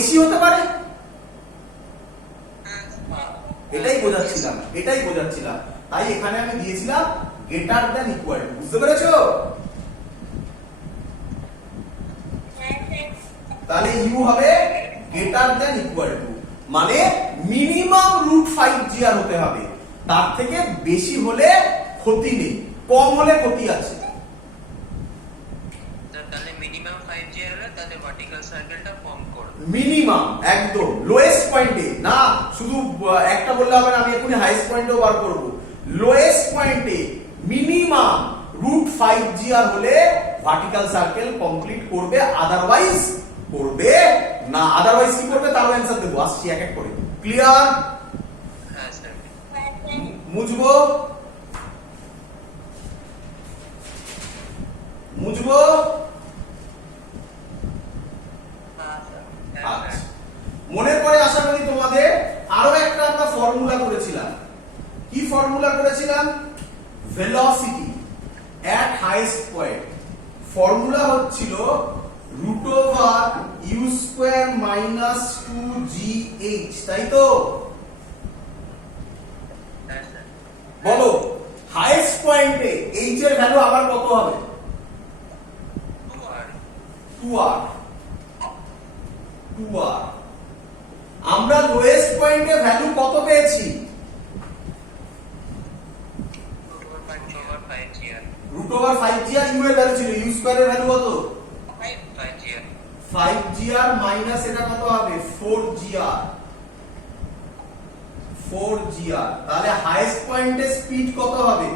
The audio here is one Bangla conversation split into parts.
বেশি হতে পারে, এটাই বোঝাচ্ছিলাম। তাই এখানে আমি দিয়েছিলাম গ্রেটার দ্যান ইকুয়াল টু। বুঝতে পেরেছো? তাহলে ইউ হবে গ্রেটার দ্যান ইকুয়াল টু, মানে মিনিমাম √5gr হতে হবে। তার থেকে বেশি হলে ক্ষতি নেই, কম হলে ক্ষতি আছে। তাহলে মিনিমাম 5gr হলে তাহলে ভার্টিক্যাল সার্কেলটা ফর্ম করবে। মিনিমাম একদম লোয়েস্ট পয়েন্টে না, শুধু একটা বললে হবে না, আমি এখনই হাইয়েস্ট পয়েন্টেও বার করব। লোয়েস্ট পয়েন্টে মিনিমাম √5gr হলে ভার্টিক্যাল সার্কেল কমপ্লিট করবে, আদারওয়াইজ করবে না। আদারওয়াইজ কি করবে তার অ্যানসার দেবো, আসছি এক এক করে। ক্লিয়ার? হ্যাঁ স্যার। মুছবো আচ্ছা, মনে পড়ে আশা করি তোমাদের আরো একটা আমরা ফর্মুলা করেছিলাম। কি ফর্মুলা করেছিলাম? ভেলোসিটি এট হাইয়েস্ট পয়েন্ট। ফর্মুলা হচ্ছিল √u² - 2gh, তাই তো? বলো হাইয়েস্ট পয়েন্টে h এর ভ্যালু আবার কত হবে? 2r। আমরা লোয়েস্ট পয়েন্টে ভ্যালু কত পেয়েছি? √5gr। u এর ভ্যালু ছিল, u² এর ভ্যালু কত? 5gr মাইনাস এটা কত হবে? 4gr। তাহলে হাইয়েস্ট পয়েন্টে স্পিড কত হবে?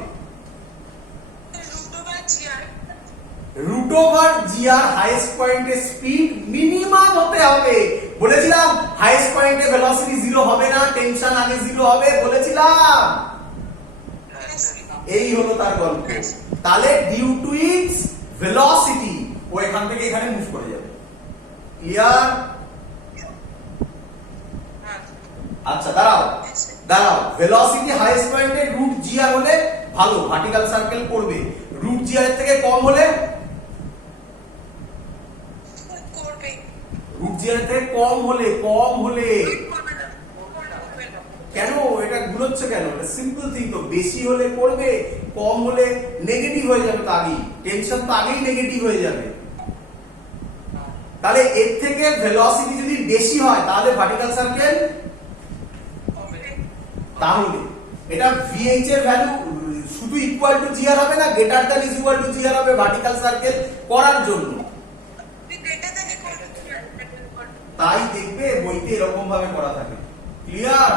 √gr। হাইয়েস্ট পয়েন্টে স্পিড মিনিমাম হতে হবে। বলেছিলাম হাইয়েস্ট পয়েন্টে ভেলোসিটি 0 হবে না, টেনশন আগে 0 হবে, বলেছিলাম। এই হলো তার গল্প। তাহলে ডিউ টু ইটস ভেলোসিটি ও এখান থেকে এখানে মুভ করে যাবে। ক্লিয়ার? আচ্ছা দাঁড়াও, ভেলোসিটি হাইয়েস্ট পয়েন্টে √gr হলে ভালো, ভার্টিক্যাল সার্কেল করবে। √gr এর থেকে কম হলে √gr এর থেকে কম হলে কেন এটা ঘুরোচ্ছে কেন? এটা সিম্পল থিং তো, বেশি হলে করবে, কম হলে নেগেটিভ হয়ে যাবে। তো আগেই টেনশন তো আগেই নেগেটিভ হয়ে যাবে। তাহলে এর থেকে ভেলোসিটি যদি বেশি হয় তাহলে ভার্টিক্যাল সার্কেল, তাহলে এটা vh এর ভ্যালু শুধু ইকুয়াল টু gr হবে না, greater than is equal two gr হবে ভার্টিক্যাল সার্কেল করার জন্য। তাই দেখবে বইতে এরকম ভাবে করা থাকে। ক্লিয়ার?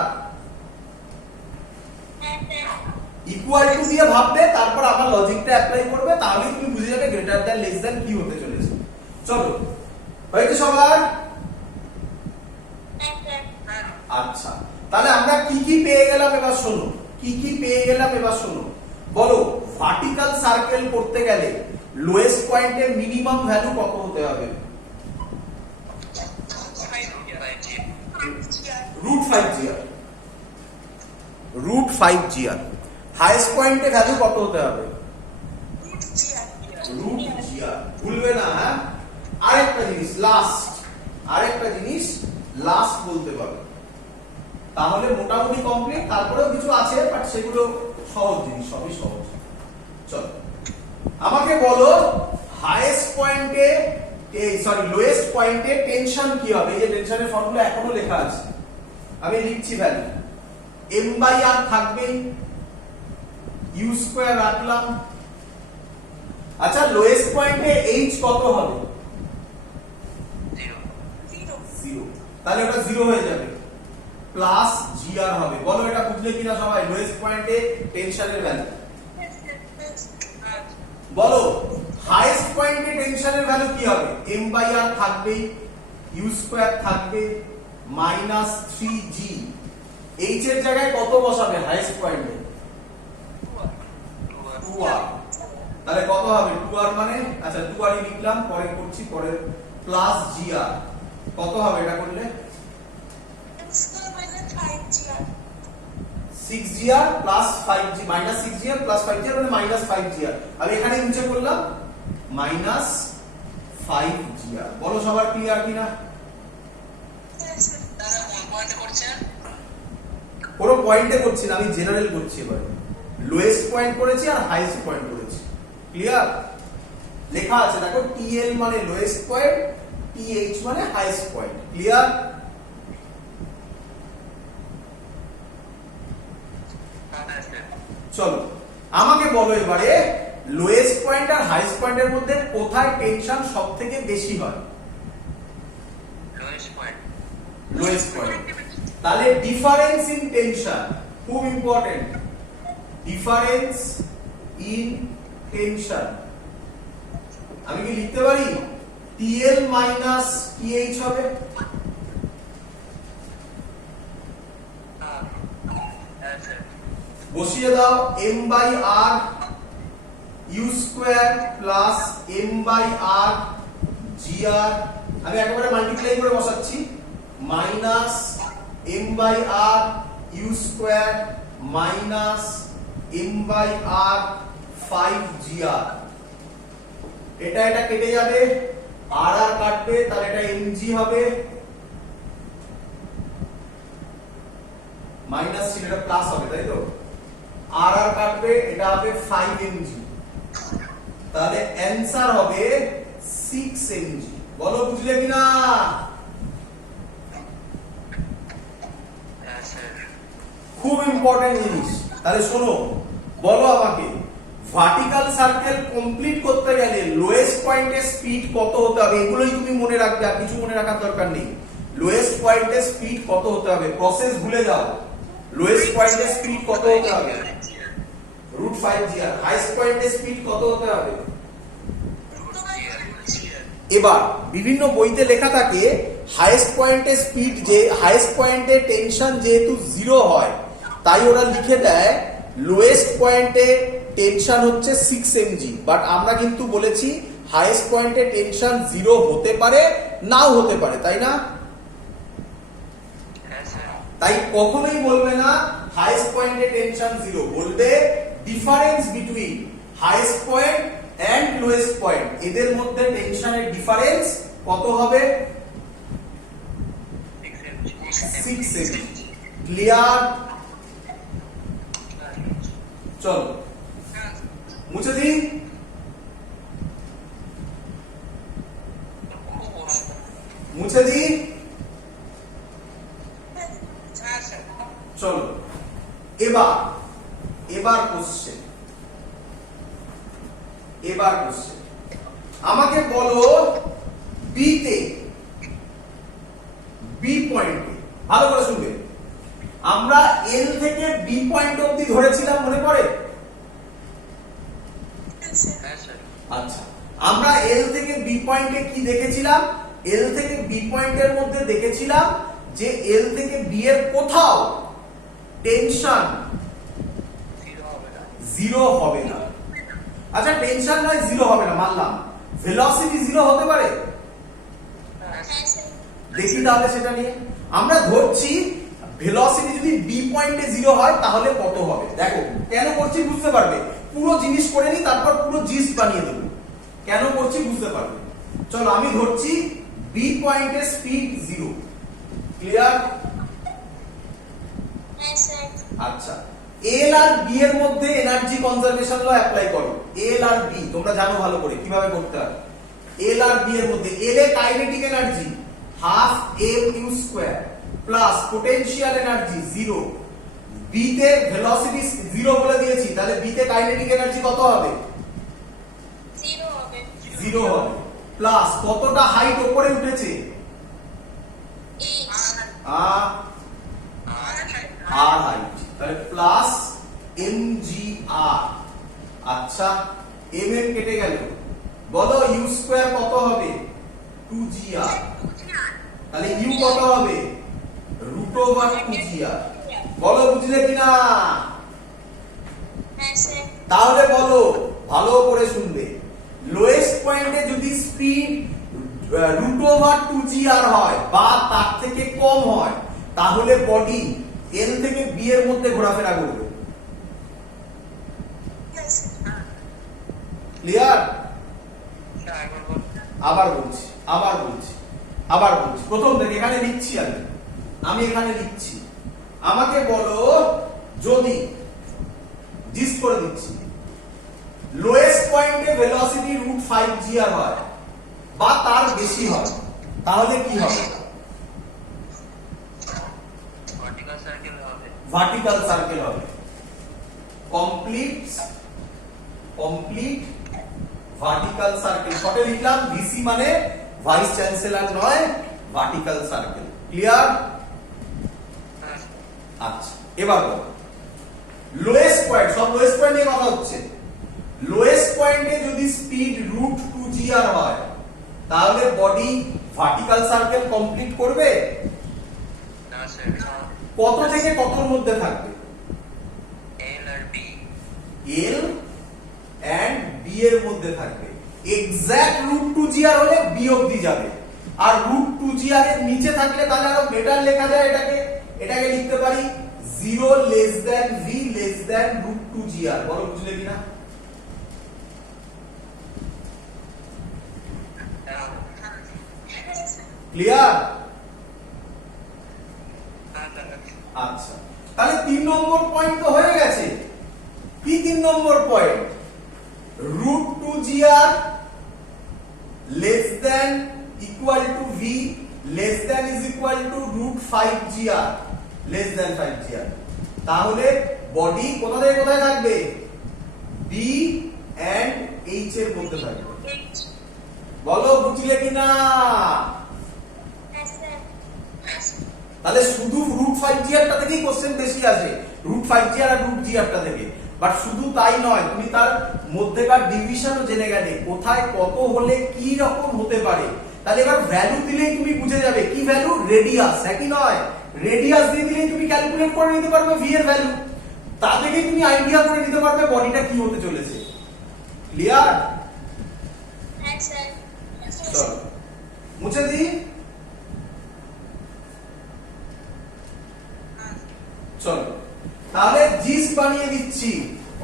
ইকুয়াল টু দিয়ে ভাববে, তারপর আমার লজিকটা অ্যাপ্লাই করবে, তাহলেই তুমি বুঝে যাবে গ্রেটার দ্যান লেস দ্যান কি হতে চলেছে। চলো হয়েছে সবার? আচ্ছা, তাহলে আমরা কি কি পেয়ে গেলাম এবার শোনো। বলো ভার্টিক্যাল সার্কেল করতে গেলে লোয়েস্ট পয়েন্টে মিনিমাম ভ্যালু কত হতে হবে? √5gr। হাইয়েস্ট পয়েন্টে ভ্যালু কত হতে হবে? √gr। ভুলবে না। হ্যাঁ, আরেকটা জিনিস লাস্ট বলতে পারো, তাহলে মোটামুটি কমপ্লিট। তারপরেও কিছু আছে, বাট সেগুলো সহজ জিনিস, সবই সহজ। চলো আমাকে বলো হাইয়েস্ট পয়েন্টে লোয়েস্ট পয়েন্টে টেনশন কি হবে? এই যে টেনশনের ফর্মুলা এখনো লেখা আছে, আমি লিখছি ভ্যালু m/r থাকবে, u² রাখলাম। আচ্ছা লোয়েস্ট পয়েন্টে h কত হবে? 0। তাহলে ওটা 0 হয়ে যাবে, প্লাস gr হবে। বলো এটা বুঝলে কিনা সবাই? লোয়েস্ট পয়েন্টে টেনশনের ভ্যালু বলো। হাইয়েস্ট পয়েন্টে টেনশনের ভ্যালু কি হবে? m/r থাকবে, u² থাকবে, -3g। h এর জায়গায় কত বসাবে হাইয়েস্ট পয়েন্টে? 2r। তাহলে কত হবে? 2r মানে, আচ্ছা 2r লিখলাম, পরে করছি, পরে প্লাস gr। কত হবে এটা করলে? 6gr plus 5g, -6gr plus 5gr মানে -5gr। আমি এখানে নিচে করলাম -5gr। বলো সবার ক্লিয়ার কিনা? পয়েন্ট করছেন? কোনো পয়েন্টে করছি না, আমি জেনারেল করছি এবার। লোয়েস্ট পয়েন্ট করেছি আর হাইয়েস্ট পয়েন্ট করেছি। ক্লিয়ার? লেখা আছে দেখো, টিএল মানে লোয়েস্ট পয়েন্ট, টিএইচ মানে হাইয়েস্ট পয়েন্ট। ক্লিয়ার? চলো আমাকে বলো এবারে, লোয়েস্ট পয়েন্ট আর হাইয়েস্ট পয়েন্টের মধ্যে কোথায় টেনশন সবথেকে বেশি হয়? Lowest point. Lowest point. তাহলে ডিফারেন্স ইন টেনশন খুব ইম্পর্টেন্ট। ডিফারেন্স ইন টেনশন আমি কি লিখতে পারি? টিএল মাইনাস টিএইচ হবে। বসিয়ে দাও M by R U square plus M by R G R. আমি একেবারে মাল্টিপ্লাই করে বসাচ্ছি, minus M by R U square minus M by R 5gr। এটা এটা কেটে যাবে, আর আর কাটবে, তাহলে এটা mg হবে, মাইনাস ছিল এটা প্লাস হবে, তাই তো? আর আর কাটবে, এটা হবে 5mg, তাহলে অ্যানসার হবে 6mg। বলো বুঝলে কিনা? খুব ইম্পর্টেন্ট জিনিস। তাহলে শোনো, বলো আমাকে, ভার্টিক্যাল সার্কেল কমপ্লিট করতে গেলে লোয়েস্ট পয়েন্টের স্পিড কত হতে হবে? এগুলোই তুমি মনে রাখবে, আর কিছু মনে রাখার দরকার নেই। লোয়েস্ট পয়েন্টের স্পিড কত হতে হবে? প্রসেস ভুলে যাও। লোয়েস্ট পয়েন্টের স্পিড কত হতে হবে? √5gr। হাইয়েস্ট পয়েন্টের স্পিড কত হতে হবে? এবার বিভিন্ন বইতে লেখা থাকে হাইয়েস্ট পয়েন্টের স্পিড, যে হাইয়েস্ট পয়েন্টের টেনশন যেহেতু 0 হয়, তাই ওরা লিখে দেয় লোয়েস্ট পয়েন্টে টেনশন হচ্ছে 6mg। বাট আমরা কিন্তু বলেছি হাইয়েস্ট পয়েন্টে টেনশন 0 হতে পারে, নাও হতে পারে, তাই না? তাই কখনোই বলবে না হাইয়েস্ট পয়েন্টে টেনশন 0, বলবে difference between highest point and lowest point, এদের মধ্যে টেনশনের ডিফারেন্স কত হবে? 6mg। ক্লিয়ার? চলো মুছে দিই। মুছে দিই। চলো এবার কোশ্চেন। আমাকে বলো বিতে, বি পয়েন্টে, ভালো করে শুনবে, আমরা এল থেকে বি পয়েন্ট অবধি ধরেছিলাম, মনে পড়ে? আচ্ছা, আমরা এল থেকে বি পয়েন্টে কি দেখেছিলাম? এল থেকে বি পয়েন্টের মধ্যে দেখেছিলাম যে এল থেকে বি এর কোথাও টেনশন 0 হবে না। আচ্ছা, টেনশন নয় 0 হবে না, মানলাম। ভেলোসিটি 0 হতে পারে? দেখি তাহলে সেটা নিয়ে। আমরা ধরছি ভেলোসিটি যদি বি পয়েন্টে 0 হয় তাহলে কত হবে? দেখো কেন করছি বুঝতে পারবে। পুরো জিনিস করে নি, তারপর পুরো জিনিস বানিয়ে দেবো। কেন করছি বুঝতে পারবে। চলো আমি ধরছি বি পয়েন্টের স্পিড 0। ক্লিয়ার? আচ্ছা, এল আর বি এর মধ্যে এনার্জি কনজারভেশন ল অ্যাপ্লাই করো। এল আর বি তোমরা জানো ভালো করে কিভাবে করতে হয়। এল আর বি এর মধ্যে এল এ kinetic energy ½ mu² plus potential energy 0, B তে ভেলোসিটি 0 বলে দিয়েছি, তাহলে বি তে কাইনেটিক এনার্জি কত হবে? 0 হবে, প্লাস কতটা হাইট উপরে উঠেছে? আর হাইট, তাহলে প্লাস mgr। আচ্ছা, mm কেটে গেল, বলো ইউ স্কয়ার কত হবে? 2gr। তাহলে ইউ কত হবে? √2gr। বলো বুঝলে কিনা? তাহলে বলো, ভালো করে শুনবে, লোয়েস্ট পয়েন্টে যদি স্পিড √2gr হয় বা তার থেকে কম হয়, তাহলে বডি এল থেকে বি এর মধ্যে ঘোরাফেরা করবে। ক্লিয়ার? আবার বলছি প্রথম থেকে, এখানে লিখছি আমি। আমি এখানে লিখছি, আমাকে বলো যদি জিস করে দিচ্ছি লোয়েস্ট পয়েন্টে ভেলোসিটি √5 g হয় বা তার বেশি হয়, তাহলে কি হবে? ভার্টিক্যাল সার্কেল হবে। ভার্টিক্যাল সার্কেল হবে। কমপ্লিট ভার্টিক্যাল সার্কেল, শর্টে লিখলাম ভিসি মানে ভাইস চ্যান্সেলর নয়, ভার্টিক্যাল সার্কেল। ক্লিয়ার? হ্যাঁ। আচ্ছা, এবার বলো লোয়েস্ট পয়েন্ট, সব লোয়েস্ট পয়েন্ট নিয়ে কথা হচ্ছে। লোয়েস্ট পয়েন্টে যদি স্পিড √2gr হয় তাহলে বডি ভার্টিক্যাল সার্কেল কমপ্লিট করবে? না স্যার, কত থেকে কতর মধ্যে থাকবে? এল আর বি। এল এন্ড বি এর মধ্যে থাকবে। এক্সাক্ট √2gr হলে বি অবধি যাবে, আর √2gr এর নিচে থাকলে তাহলে আরো বেটার লেখা যায় এটাকে লিখতে পারি 0 less than V less than √2gr। বলো বুঝলে কিনা? ক্লিয়ার? আচ্ছা, তাহলে 3 নম্বর পয়েন্ট তো হয়ে গেছে। কি 3 নম্বর point? √2gr less than equal to v less than is equal to √5gr less than 5gr। তাহলে বডি কোথা থেকে কোথায় থাকবে? b and h এর মধ্যে থাকবে। বলো বুঝলে কিনা? তাহলে শুধু √5gr টা থেকেই কোশ্চেন বেশি আসে, √5gr আর √gr টা থেকে। বাট শুধু তাই নয়, তুমি তার মধ্যেকার ডিভিশনও জেনে গেলে, কোথায় কত হলে কি রকম হতে পারে। তাহলে এবার ভ্যালু দিলেই তুমি বুঝে যাবে কি ভ্যালু, রেডিয়াস, হ্যাঁ কি নয়? রেডিয়াস দিয়ে দিলেই তুমি ক্যালকুলেট করে নিতে পারবে ভি এর ভ্যালু, তা থেকেই তুমি আইডিয়া করে নিতে পারবে বডিটা কি হতে চলেছে। ক্লিয়ার? হ্যাঁ স্যার। চলো মুছে দিই। চলো তাহলে জিস বানিয়ে দিচ্ছি,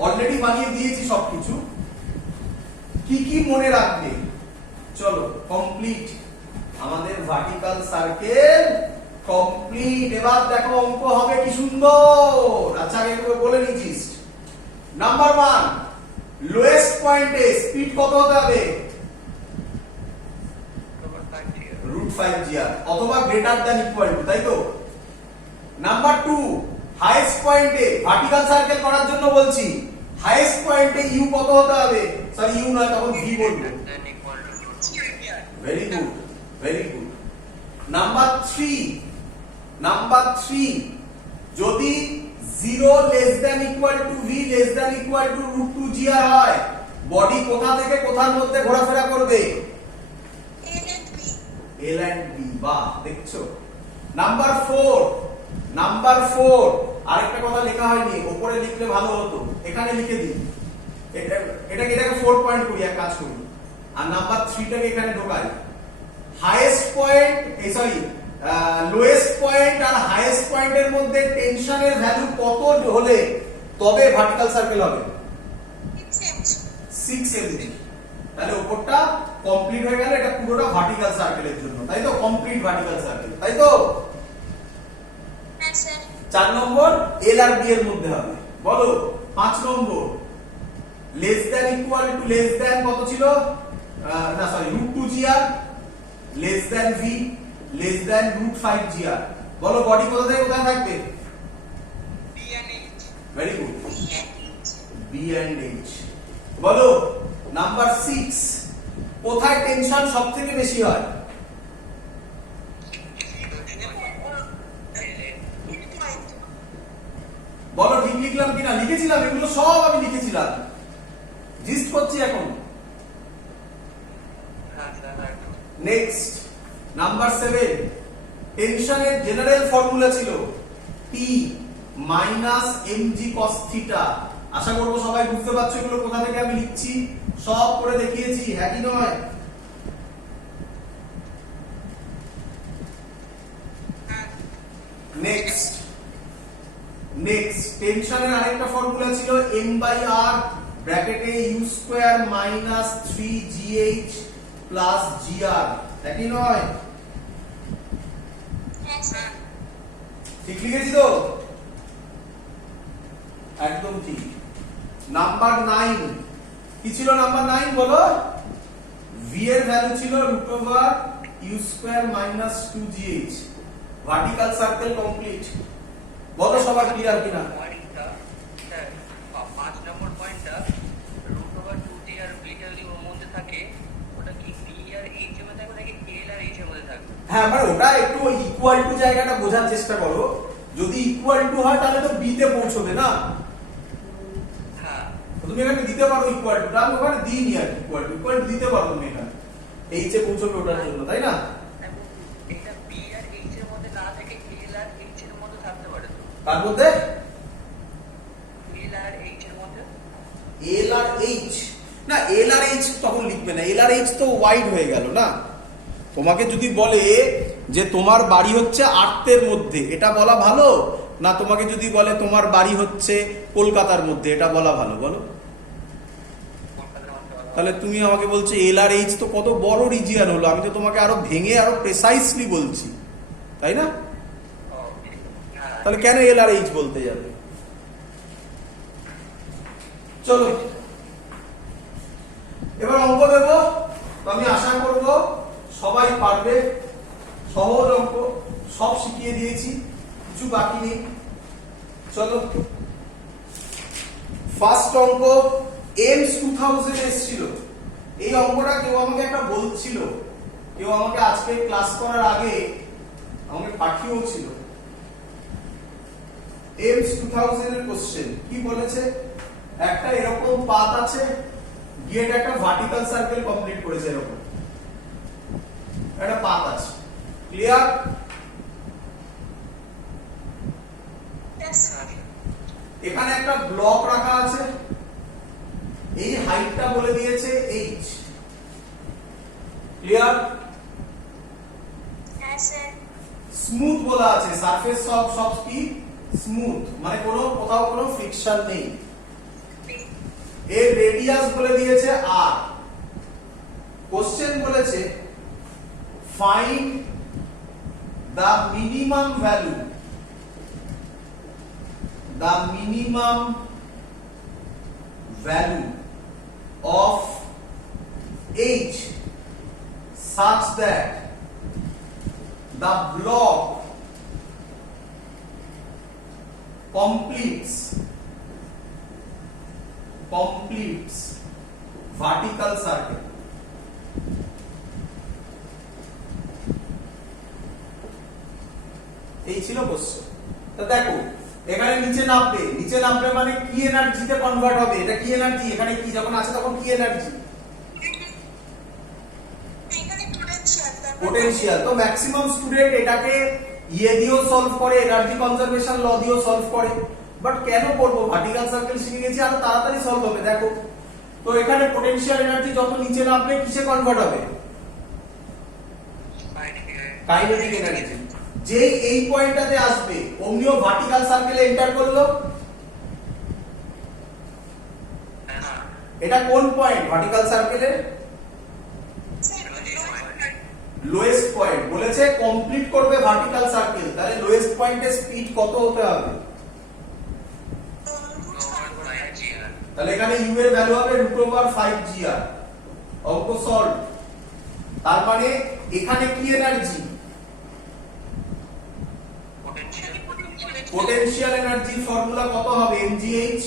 অলরেডি বানিয়ে দিয়েছি সবকিছু। কি কি মনে রাখবে? চলো কমপ্লিট আমাদের ভার্টিক্যাল সার্কেল কমপ্লিট। এবার দেখো অঙ্ক হবে কি সুন্দর। আচ্ছা আগে একটু বলে নিচ্ছিস। নাম্বার 1, লোয়েস্ট পয়েন্টে স্পিড কত হতে হবে? √5gr অথবা গ্রেটার দ্যান ইকুয়াল টু, তাই তো? নাম্বার 2, হাইয়েস্ট পয়েন্টে ভার্টিক্যাল সার্কেল করার জন্য বলছি, হাইয়েস্ট পয়েন্টে ইউ কত হতে হবে? সরি ইউ নয়, তখন ভি বলবো। Very good, very good. Number 3, যদি 0 less than equal to V less than equal to √2gr হয়, বডি কোথা থেকে কোথার মধ্যে ঘোরাফেরা করবে? L and B. বাহ, দেখছো? নাম্বার 4, আরেকটা কথা লেখা হয়নি, উপরে লিখলে ভালো হতো, এখানে লিখে দিই। এটাকে 4 পয়েন্ট করি, এক কাজ করি, আর নাম্বার 3টাকে এখানে ঢোকাই। হাইয়েস্ট পয়েন্ট, লোয়েস্ট পয়েন্ট আর হাইয়েস্ট পয়েন্টের মধ্যে টেনশনের ভ্যালু কত হলে তবে ভার্টিক্যাল সার্কেল হবে? 6 mg। তাহলে উপরটা কমপ্লিট হয়ে গেল, এটা পুরোটা ভার্টিক্যাল সার্কেলের জন্য, তাই তো? কমপ্লিট ভার্টিক্যাল সার্কেল, তাই তো? হ্যাঁ স্যার। 4 নম্বর এল আর বি এর মধ্যে হবে। বলো 5 number less than equal to less than কত ছিল? না sorry √2gr less than V less than √5gr। বলো বডি কোথা থেকে কোথায় থাকবে? B and H. Very good, B and H. বলো নাম্বার 6, কোথায় টেনশন সবথেকে বেশি হয়? বলো ঠিক লিখলাম কিনা? লিখেছিলাম, এগুলো সব আমি লিখেছিলাম, জিস্ট করছি এখন। নেক্সট নাম্বার 7, টেনশনের জেনারেল ফর্মুলা ছিল P মাইনাস mg cos থিটা। আশা করবো সবাই বুঝতে পারছো এগুলো কোথা থেকে আমি লিখছি, সব করে দেখিয়েছি, হ্যাঁ কি নয়? নেক্সট টেনশনের আরেকটা ফর্মুলা ছিল m/r ব্র্যাকেটে u² minus 3gh plus gr, একই নয়? হ্যাঁ স্যার। ঠিক লিখেছি তো? একদম ঠিক। নাম্বার 9 কি ছিল? নাম্বার 9 বলো। v এর ভ্যালু ছিল √u² - 2gh। Vertical circle complete. বলো সবার ক্লিয়ার কিনা? পয়েন্টটা স্যার 5 নম্বর পয়েন্টটা √2t আর b যদি ওর মধ্যে থাকে ওটা কি b আর h এর মধ্যে থাকবে নাকি l আর h এর মধ্যে থাকবে? হ্যাঁ, মানে ওটা একটু ইকুয়াল টু জায়গাটা বোঝার চেষ্টা করো। যদি ইকুয়াল টু হয় তাহলে তো বি তে পৌঁছবে না। হ্যাঁ তো তুমি এখানে দিতে পারো ইকুয়াল টু, আমি ওখানে দিইনি আর ইকুয়াল টু দিতে পারো তুমি এখানে। এইচ এ পৌঁছবে ওটার জন্য, তাই না? এটা b আর h এর মধ্যে না থেকে l আর h এর মধ্যে থাকতে পারে তো? তার মধ্যে l আর h এর মধ্যে এল আর এইচ না, এল আর এইচ তখন লিখবে না, এল আর এইচ তো ওয়াইড হয়ে গেল না। তোমাকে যদি বলে যে তোমার বাড়ি হচ্ছে আর্তের মধ্যে, এটা বলা ভালো না তোমাকে যদি বলে তোমার বাড়ি হচ্ছে কলকাতার মধ্যে, এটা বলা ভালো? বলো। তাহলে তুমি আমাকে বলছো এল আর এইচ তো কত বড় রিজিয়ন হলো, আমি তো তোমাকে আরো ভেঙে আরো প্রেসাইসলি বলছি, তাই না? তাহলে কেন এল আর এইচ বলতে যাবে? চলো এবার অঙ্ক দেব। তো আমি আশা করব সবাই পারবে। সহজ অঙ্ক, সব শিখিয়ে দিয়েছি, কিছু বাকি নেই। চলো ফার্স্ট অঙ্ক এমস 2000 এসেছিল। এই অঙ্কটা কেউ আমাকে একটা বলছিল, কেউ আমাকে আজকে ক্লাস করার আগে আমাকে পাঠিয়েও ছিল। এমস 2000 এর কোশ্চেন কি বলেছে? একটা এরকম পাথ আছে, গিয়ে একটা ভার্টিক্যাল সার্কেল কমপ্লিট করেছে, এরকম একটা পাথ আছে। ক্লিয়ার? Yes, sir. এখানে একটা ব্লক রাখা আছে, এই হাইটটা বলে দিয়েছে h। Clear? Yes, sir. Smooth বলা আছে, সারফেস সব কি স্মুথ, মানে কোথাও কোনো ফ্রিকশন নেই। এর রেডিয়াস বলে দিয়েছে r। কোশ্চেন বলেছে find the minimum value of h such that the block completes vertical circle। এই ছিল কোশ্চেন। তো দেখো এখানে নিচে নামবে মানে কি এনার্জিতে কনভার্ট হবে? এটা কি এনার্জি? এখানে কি যখন আছে তখন কি এনার্জি? এখানে potential, তারপর পোটেনশিয়াল। তো ম্যাক্সিমাম স্টুডেন্ট এটাকে ইয়ে দিয়েও সলভ করে, এনার্জি কনজারভেশন ল দিয়েও সলভ করে। বাট কেন করব? ভার্টিক্যাল সার্কেল শিখে গেছি, আরো তাড়াতাড়ি সলভ হবে। দেখো তো এখানে পোটেনশিয়াল এনার্জি যত নিচে নামবে কিসে কনভার্ট হবে? Kinetic energy. যেই এই পয়েন্টটাতে আসবে অমনিও ভার্টিক্যাল সার্কেলে এন্টার করলো। এটা কোন পয়েন্ট ভার্টিক্যাল সার্কেলের? Lowest point. বলেছে কমপ্লিট করবে ভার্টিক্যাল সার্কেল, তাহলে লোয়েস্ট পয়েন্টের স্পিড কত হতে হবে? তাহলে এখানে u এর ভ্যালু হবে √5gr। অঙ্ক সলভ। তার মানে এখানে কি এনার্জি? পোটেনশিয়াল এনার্জি ফর্মুলা কত হবে? mgh।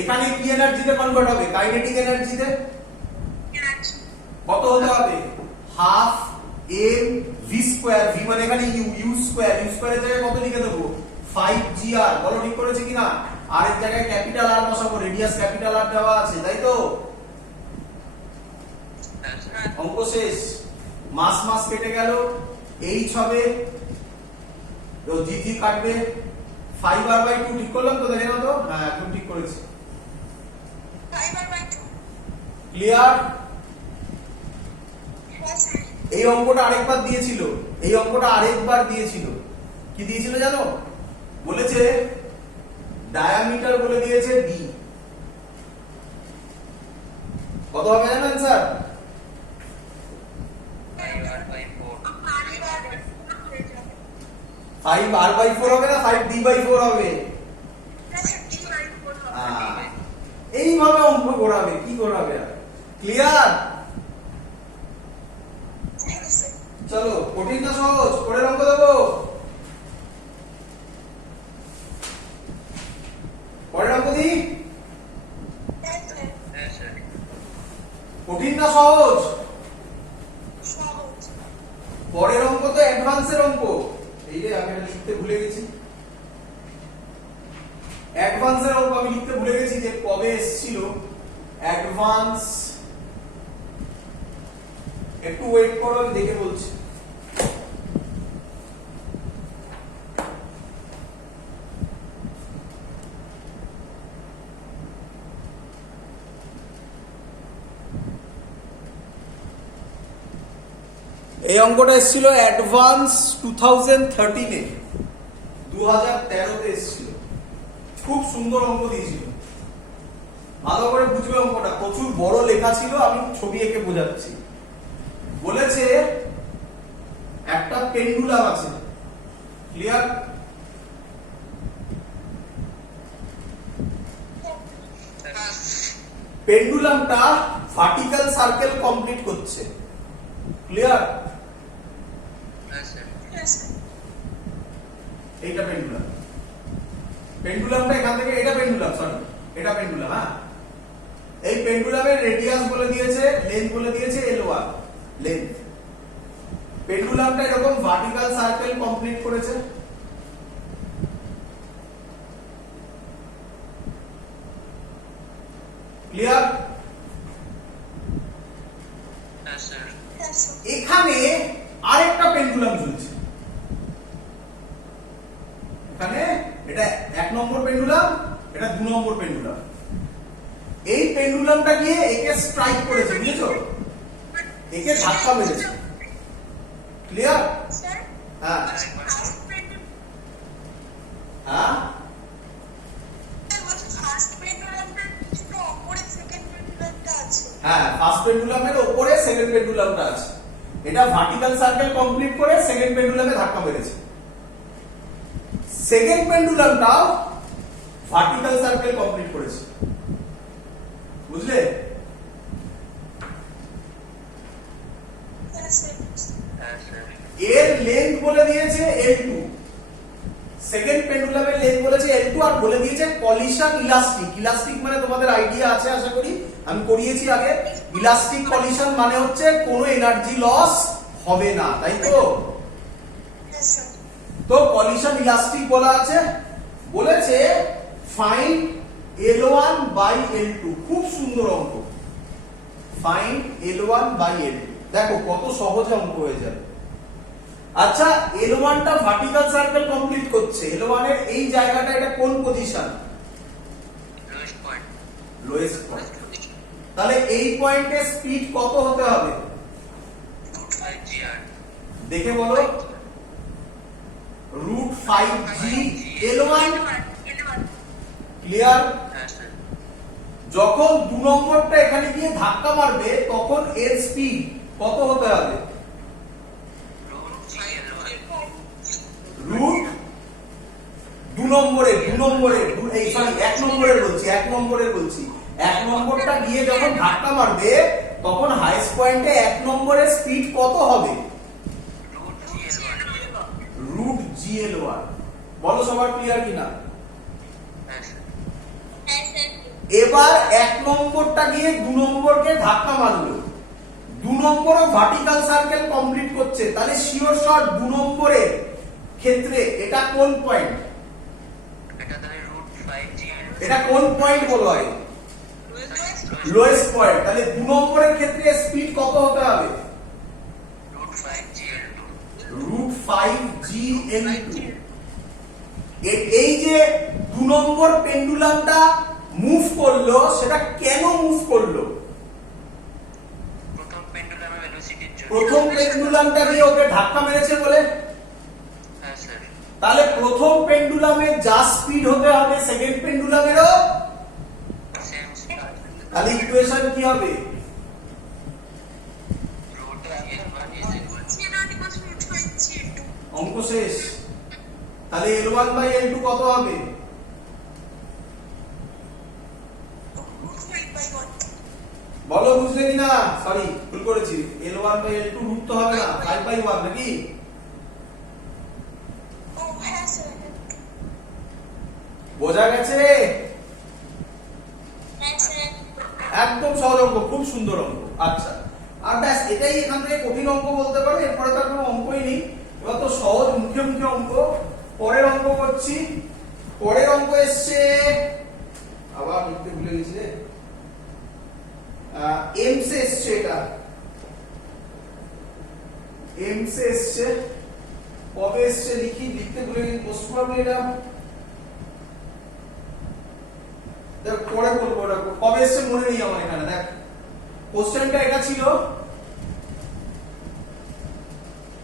এখানে কি এনার্জিতে কনভার্ট হবে? কাইনেটিক এনার্জিতে। কত হতে হবে? Half m v²। v মানে এখানে u স্কয়ার, u স্কয়ারের জায়গায় কত লিখে দেবো? 5gr। বলো ঠিক করেছে কিনা? আর এর জায়গায় ক্যাপিটাল আর বসাবো, রেডিয়াস ক্যাপিটাল আর দেওয়া আছে, তাই তো? অঙ্ক শেষ। মাস কেটে গেল, h হবে, তো জি কাটবে, 5r/2 ঠিক করলাম তো? দেখে নাও তো। হ্যাঁ একদম ঠিক করেছি। 5r/2। ক্লিয়ার? Yes, sir. এই অঙ্কটা আরেকবার দিয়েছিল। কি দিয়েছিল জানো? বলেছে ডায়ামিটার বলে দিয়েছে d। কত হবে জানেন স্যার? 5r/4 5r/4 হবে না 5d/4 হবে? এইভাবে অঙ্ক করাবে, কি করাবে আর? ক্লিয়ার? চলো, কঠিন না সহজ? পরের অঙ্ক দেবো। পরের অঙ্ক দিই। হ্যাঁ স্যার কঠিন না সহজ? পরের অঙ্ক তো অ্যাডভান্সের অঙ্ক। এই রে, আমি এটা লিখতে ভুলে গেছি। অ্যাডভান্সের অঙ্ক আমি লিখতে ভুলে গেছি যে কবে এসেছিল অ্যাডভান্স। একটু ওয়েট করো, আমি দেখে বলছি। এই অঙ্কটা এসেছিল অ্যাডভান্স 2013 এ, 2013 তে এসেছিল। খুব সুন্দর অঙ্ক দিয়েছিল, ভালো করে বুঝবে অঙ্কটা। প্রচুর বড় লেখা ছিল, আমি ছবি এঁকে বোঝাচ্ছি। বলেছে একটা পেন্ডুলাম আছে, ক্লিয়ার? পেন্ডুলামটা ভার্টিক্যাল সার্কেল কমপ্লিট করছে, ক্লিয়ার? হ্যাঁ স্যার এইটা পেন্ডুলাম। পেন্ডুলামটা এখান থেকে, এটা পেন্ডুলাম, সরি এটা পেন্ডুলাম। হ্যাঁ, এই পেন্ডুলামের রেডিয়াস বলে দিয়েছে, লেন্থ বলে দিয়েছে L1 লেন্থ। পেন্ডুলামটা এরকম ভার্টিক্যাল সার্কেল কমপ্লিট করেছে। ক্লিয়ার? হ্যাঁ স্যার এখানে আরেকটা পেন্ডুলাম ঝুলছে। এখানে এটা 1 নম্বর পেন্ডুলাম, এটা 2 নম্বর পেন্ডুলাম। এই পেন্ডুলামটা গিয়ে একে স্ট্রাইক করেছে, বুঝেছো? একে ধাক্কা মেরেছে। ক্লিয়ার? হ্যাঁ হ্যাঁ, হ্যাঁ ফার্স্ট পেন্ডুলামের উপরে সেকেন্ড পেন্ডুলামটা আছে। এটা ভার্টিক্যাল সার্কেল কমপ্লিট করে সেকেন্ড পেন্ডুলামে ধাক্কা মেরেছে। সেকেন্ড পেন্ডুলামটাও ভার্টিক্যাল সার্কেল কমপ্লিট করেছে, বুঝলে? হ্যাঁ স্যার এর লেন্থ বলে দিয়েছে L2, সেকেন্ড পেন্ডুলামের লেন্থ বলেছে L2, আর বলে দিয়েছে কলিশন ইলাস্টিক। ইলাস্টিক মানে তোমাদের আইডিয়া আছে আশা করি, আমি করিয়েছি আগে। ইলাস্টিক কলিশন মানে হচ্ছে কোনো এনার্জি লস হবে না, তাই তো? তো কলিশন ইলাস্টিক বলা আছে। বলেছে ফাইন্ড L1/L2। খুব সুন্দর অঙ্ক, ফাইন্ড L1/L2। দেখো কত সহজে অঙ্ক হয়ে যাবে। আচ্ছা, L1 টা ভার্টিক্যাল সার্কেল কমপ্লিট করছে। L1 এর এই জায়গাটা, এটা কোন position? Lowest point lowest point. তাহলে এই পয়েন্টে স্পিড কত হতে হবে? √5gr দেখে বলো। √5g L1, clear? হ্যাঁ স্যার যখন 2 নম্বরটা এখানে গিয়ে ধাক্কা মারবে তখন এর স্পিড কত হতে হবে? রুট 2 নম্বরের, এই সরি 1 নম্বরের বলছি, 1 নম্বরটা গিয়ে যখন ধাক্কা মারবে তখন হাইস্ট পয়েন্টে 1 নম্বরের স্পিড কত হবে? √gl1। বলো সবার ক্লিয়ার কিনা? হ্যাঁ স্যার এবার 1 নম্বরটা গিয়ে 2 নম্বরকে ধাক্কা মারলো। 2 নম্বরও ভার্টিক্যাল সার্কেল কমপ্লিট করছে, তাহলে শিওর শট 2 নম্বরের ক্ষেত্রে এটা কোন পয়েন্ট? এটা তাহলে √5gr এটা কোন পয়েন্ট বলা হয়? Lowest point. তাহলে 2 নম্বরের ক্ষেত্রে স্পিড কত হতে হবে? √5gl2। এই যে 2 নম্বর পেন্ডুলামটা মুভ করলো, সেটা কেন মুভ করলো? প্রথম পেন্ডুলামের ভেলোসিটির জন্য। প্রথম পেন্ডুলামটা গিয়ে ওকে ধাক্কা মেরেছে বলে। হ্যাঁ স্যার তাহলে প্রথম পেন্ডুলামের যা স্পিড হতে হবে সেকেন্ড পেন্ডুলামেরও, সেম স্পিড। তাহলে ইকুয়েশন কি হবে? √gl1 = করেছি একটু অঙ্ক শেষ। তাহলে L1 বাই L2 কত হবে? 5/1 বলো বুঝলে কি না? সরি ভুল করেছি, L1 বাই L2 রুট তো হবে না, 5/1 নাকি? ও হ্যাঁ স্যার বোঝা গেছে? হ্যাঁ স্যার একদম সহজ অঙ্ক, খুব সুন্দর অঙ্ক। আচ্ছা, আর ব্যাস এটাই এখান থেকে কঠিন অঙ্ক বলতে পারো, এরপরে তো আর কোনো অঙ্কই নেই। এবার তো সহজ মুখে মুখে অঙ্ক। পরের অঙ্ক করছি। পরের অঙ্ক এসছে, আবার লিখতে ভুলে গেছি রে, এমস এসছে, এটা এমস এসছে। কবে এসছে লিখতে ভুলে গেছি, পোস্ট করবে এটা, দেখ পরে বলবো ওটা কবে এসছে মনে নেই আমার। এখানে দেখ কোশ্চেনটা এটা ছিল,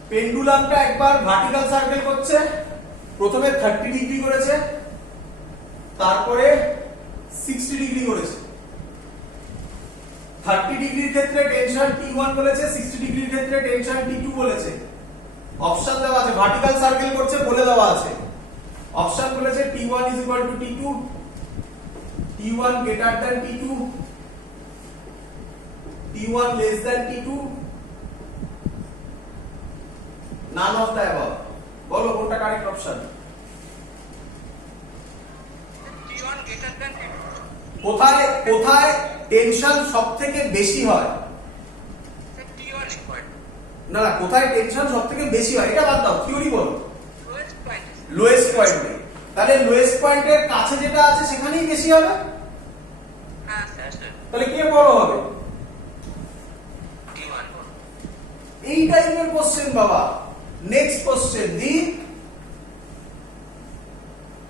পেন্ডুলামটা একবার ভার্টিক্যাল সার্কেল করছে, প্রথমে 30 ডিগ্রি করেছে, তারপরে 60 ডিগ্রি করেছে। 30 ডিগ্রির ক্ষেত্রে টেনশন T1 বলেছে, 60 ডিগ্রির ক্ষেত্রে টেনশন T2 বলেছে। অপশন দেওয়া আছে, ভার্টিক্যাল সার্কেল করছে বলে দেওয়া আছে। অপশন বলেছে T1 is equal to T2, T1 greater than T2, T1 less than T2, none of the above. বলো কোনটা correct option? T1 greater than T2 কোথায় কোথায় টেনশন সবথেকে বেশি হয়? T1 required না না, কোথায় টেনশন সবথেকে বেশি হয় এটা বাদ দাও, থিওরি বলো। lowest point লোয়েস্ট পয়েন্টে, তাহলে লোয়েস্ট পয়েন্টের কাছে যেটা আছে সেখানেই বেশি হবে। হ্যাঁ স্যার তাহলে কে বড় হবে? T1 এই টাইপের কোশ্চেন বাবা। নেক্সট কোশ্চেন দি।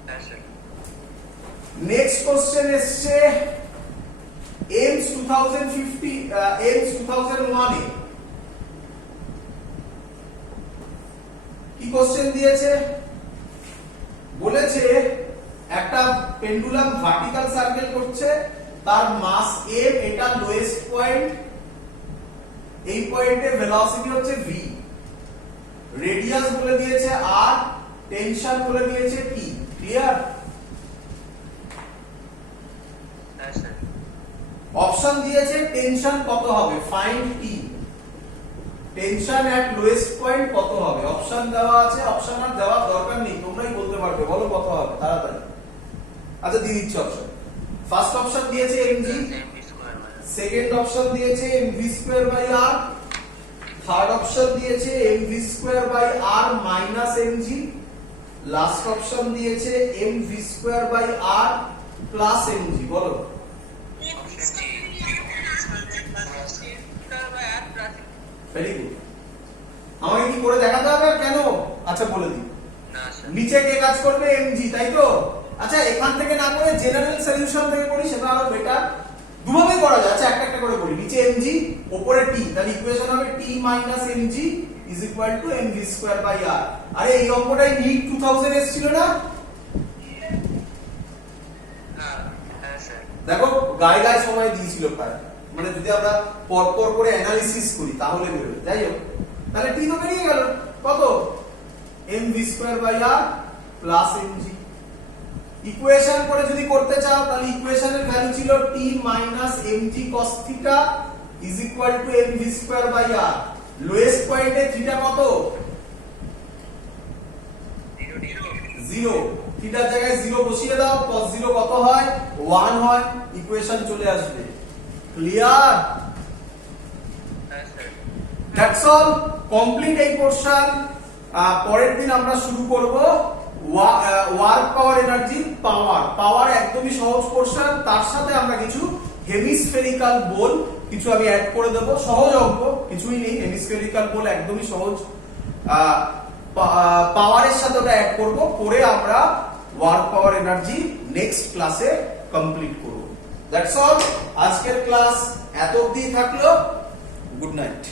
স্যার নেক্সট কোশ্চেন এসছে এইমস 2050, এইমস 2001 এ কি কোশ্চেন দিয়েছে? বলেছে একটা পেন্ডুলাম ভার্টিক্যাল সার্কেল করছে, তার মাস m, এটা লোয়েস্ট পয়েন্ট, এই পয়েন্টে ভেলোসিটি হচ্ছে v, রেডিয়াস বলে দিয়েছে r, টেনশন বলে দিয়েছে t। ক্লিয়ার? স্যার অপশন দিয়েছে টেনশন কত হবে, ফাইন্ড t, টেনশন এট লোয়েস্ট পয়েন্ট কত হবে। অপশন দেওয়া আছে, অপশন আর দেওয়ার দরকার নেই, তোমরাই বলতে পারবে। বলো কত হবে তাড়াতাড়ি। আচ্ছা দিয়ে দিচ্ছি অপশন। ফার্স্ট অপশন দিয়েছে mg, mv square minus second option দিয়েছে mv square by r, third option দিয়েছে mv square by r minus mg, last option দিয়েছে mv square by r plus mg। বলো। Very good. আমাকে কি করে দেখাতে হবে আর কেন? আচ্ছা বলে দিই। না স্যার নিচে কে কাজ করবে? mg, তাই তো? আচ্ছা এখান থেকে না করে জেনারেল সলিউশন থেকে করি, সেটা আরো বেটার। দুভাবেই করা যায়। আচ্ছা একটা একটা করে করি। নিচে mg, উপরে t, তাহলে ইকুয়েশন হবে t minus mg is equal to mv square by r। আরে এই অঙ্কটাই নিট 2000 এসেছিল না? হ্যাঁ স্যার দেখো গায়ে গায়ে সময় দিয়েছিল প্রায়, মানে যদি আমরা পরপর করে অ্যানালিসিস করি তাহলে বেরোবে। যাই হোক, তাহলে t তো বেরিয়ে গেল কত, mv square by r plus mg। Equation করে যদি করতে চাও তাহলে ইকুয়েশনের ভ্যালু ছিল t minus mg cos theta is equal to mv square by r। Lowest পয়েন্টে থিটা কত? 0। থিটার জায়গায় 0 বসিয়ে দাও, cos 0 কত হয়? 1 হয়। ইকুয়েশন চলে আসবে। ক্লিয়ার? হ্যাঁ স্যার দ্যাটস অল, কমপ্লিট এই পোরশন। পরের দিন আমরা শুরু করব ওয়ার্ক পাওয়ার এনার্জি পাওয়ার একদমই সহজ পোরশন। তার সাথে আমরা কিছু হেমিস্ফেরিক্যাল বল কিছু আমি অ্যাড করে দেব। সহজ অঙ্ক, কিছুই নেই, হেমিস্ফেরিক্যাল বল একদমই সহজ। পাওয়ারের সাথে ওটা অ্যাড করব, করে আমরা ওয়ার্ক পাওয়ার এনার্জি নেক্সট ক্লাসে কমপ্লিট করব। দ্যাটস অল, আজকের ক্লাস এত অবধি থাকলো। Good night.